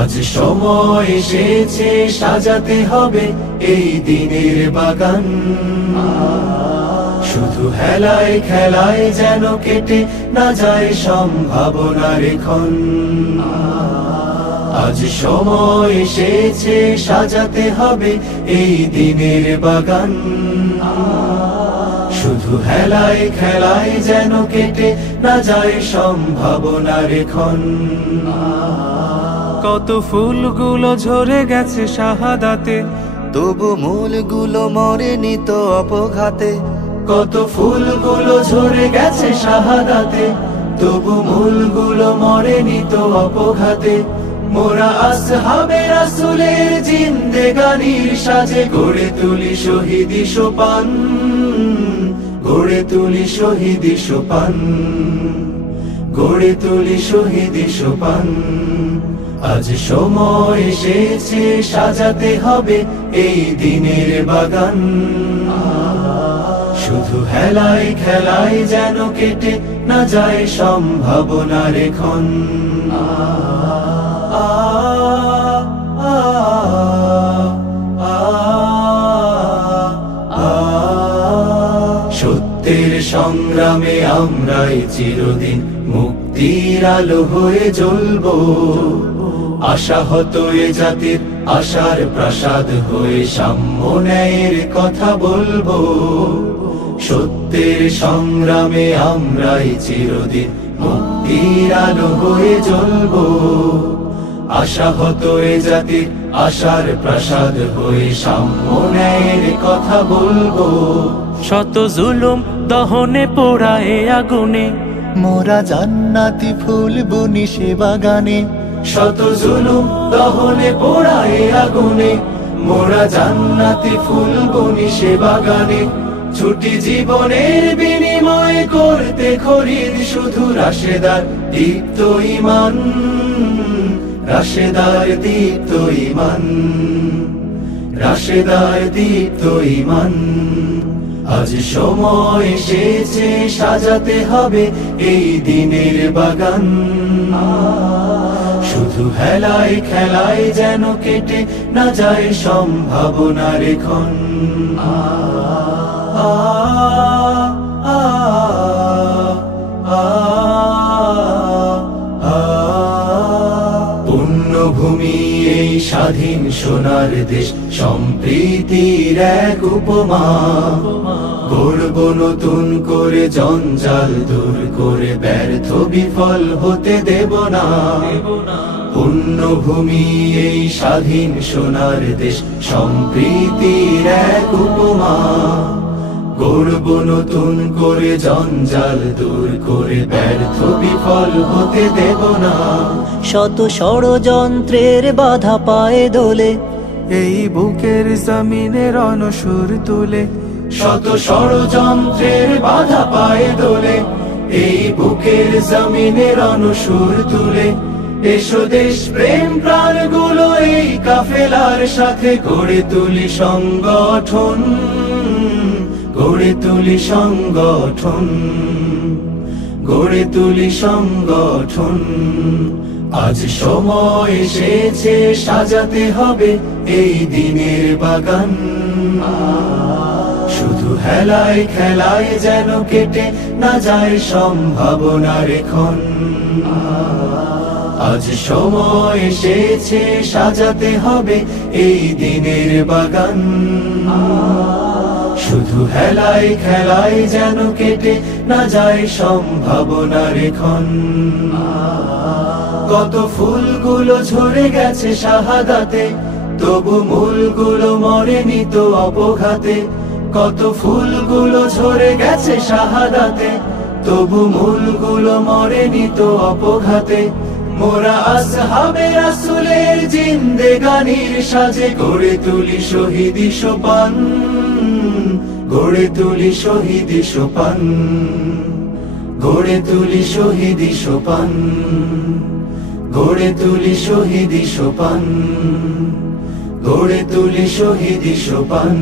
আজ সময় এসেছে সাজাতে হবে এই দিনের বাগান। শুধু হেলায় খেলায় যেন কেটে না যায় সম্ভাবনার ক্ষণ। আজ সময় এসেছে সাজাতে হবে এই দিনের বাগান। শুধু হেলায় খেলায় যেন কেটে না যায় সম্ভাবনার ক্ষণ। কত ফুলগুলো ঝরে গেছে শাহাদাতে, তবু মূলগুলো মরেনি তো অপঘাতে। কত ফুলগুলো ঝরে গেছে শাহাদাতে, তবু মূলগুলো মরেনি তো অপঘাতে। মোরা আসহাবে রাসূলের জিন্দেগানির সাজে গড়ে তুলি শহীদি সোপান, গড়ে তুলি শহীদি সোপান, গড়ে তুলি শহীদি সোপান। আজ সময় এসেছে সাজাতে হবে এই দিনের বাগান। শুধু হেলায় খেলায় যেন কেটে না যায় সম্ভাবনার ক্ষণ। সত্যের সংগ্রামে আমরাই চিরদিন মুক্তির আলো হয়ে জ্বলবো। আশাহত এ জাতির আশার প্রাসাদ হয়ে সাম্য ন্যায়ের কথা বলবো। সত্যের সংগ্রামে আমরাই চিরদিন মুক্তির আলো হয়ে জ্বলবো। আশাহত এ জাতির আশার প্রাসাদ হয়ে সাম্য ন্যায়ের কথা বলবো। শত জুলুম দহনে পোড়া এ আগুনে, মোরা জান্নাতি ফুল বুনি সে বাগানে। শত জুলুম দহনে পোড়া এ আগুনে, মোরা জান্নাতি ফুল বুনি সে বাগানে। ছুটি জীবনের বিনিময় করতে খরিদ শুধু রাশেদার দীপ্ত ঈমান, রাশেদার দীপ্ত ঈমান, রাশেদার দীপ্ত ঈমান। আজ সময় এসেছে সাজাতে হবে এই দিনের বাগান। শুধু হেলায় খেলায় যেন কেটে না যায় সম্ভাবনার ক্ষণ। পুণ্যভূমি এই স্বাধীন সোনার দেশ, সম্প্রীতির এক উপমা। গড়ব নতুন করে জঞ্জাল দূর করে, ব্যর্থ বিফল হতে দেব না। পুণ্যভূমি এই স্বাধীন সোনার দেশ, সম্প্রীতির এক উপমা। গড়ব নতুন করে জঞ্জাল দূর করে, ব্যর্থ বিফল হতে দেব না। শত ষড়যন্ত্রের বাধা পায়ে দোলে, এই বুকের জমিনের অনসুর তুলে। শত ষড়যন্ত্রের বাধা পায়ে দোলে, এই বুকের জমিনের অনুসুর তুলে। এসো দেশ প্রেম প্রাণগুলো এই কাফেলার সাথে গড়ে তুলি সংগঠন, গড়ে তুলি সংগঠন, গড়ে তুলি সংগঠন। আজ সময় এসেছে সাজাতে হবে এই দিনের বাগান। শুধু হেলায় খেলায় যেন কেটে না যায় সম্ভাবনার ক্ষণ। আজ সময় এসেছে সাজাতে হবে এই দিনের বাগান। শুধু হেলায় খেলায় যেন কেটে না যায় সম্ভাবনার ক্ষণ। কত ফুলগুলো ঝরে গেছে শাহাদাতে, তবু মূলগুলো মরেনি তো অপঘাতে। কত ফুলগুলো ঝরে গেছে শাহাদাতে, তবু মূলগুলো মরেনি তো অপঘাতে। মোরা আসহাবে রাসূলের জিন্দেগানির সাজে গড়ে তুলি শহীদি সোপান, গড়ে তুলি শহীদি সোপান, গড়ে তুলি শহীদি সোপান, গড়ে তুলি শহীদি সোপান, গড়ে তুলি শহীদি সোপান।